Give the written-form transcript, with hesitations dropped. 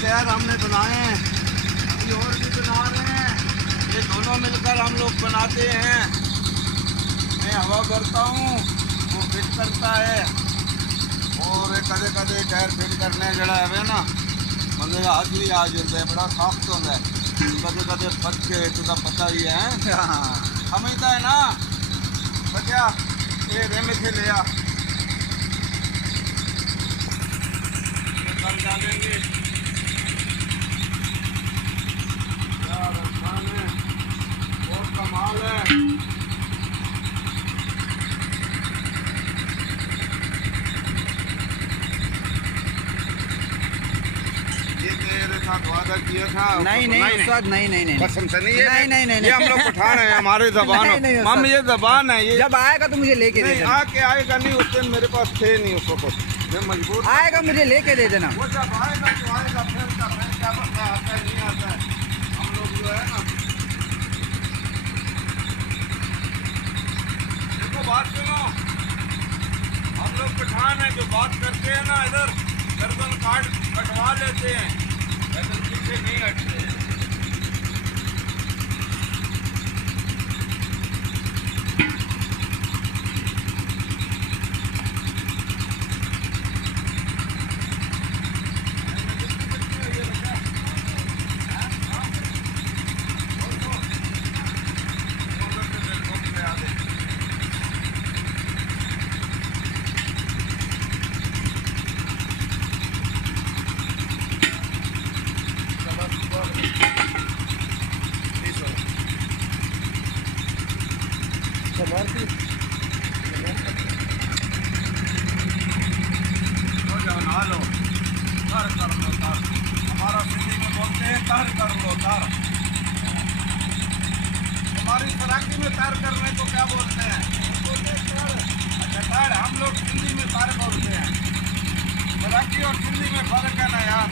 Tyre हमने बनाए हैं, अभी और भी बना रहे हैं। ये दोनों मिलकर हम लोग बनाते हैं। मैं हवा भरता हूँ, वो फिट करता है। और कदे कदे टायर फिट करने जड़ा है ना बंदे का हाथ भी आ जाता है, बड़ा सॉफ्ट होता है। कदे कदे फट के तो पता ही है, समझता है ना बच्चा। ये रेमे से ले आ, कर डालेंगे यार। आसान है, बहुत कमाल है। ये तेरे साथ वादा किया था। नहीं नहीं उस्ताद, नहीं नहीं नहीं कसम से नहीं, ये नहीं नहीं ये हम लोग पठान है, हमारे जबान नहीं, हम ये जबान है। ये जब आएगा तो मुझे लेके दे नहीं देना। आके आएगा नहीं, उस दिन मेरे पास थे नहीं उस वक्त, मैं मजबूर आएगा मुझे लेके दे देना। वो जब आएगा तो आएगा, फिर क्या पता आता है नहीं आता है। हम लोग जो है ना, देखो बात सुनो, हम लोग पठान है जो बात करते हैं ना, इधर गर्दन कटवा लेते हैं, गर्दन पीछे नहीं हटते हैं। नहा लो, तर कर लो, तर। हमारा सिंधी में बोलते हैं तर कर लो, तर। हमारी सराकी में तर करने को क्या बोलते हैं? बोलते हैं तर। अच्छा तर, हम लोग हिंदी में तर बोलते हैं। सराकी और सिंधी में फर्क है ना यार।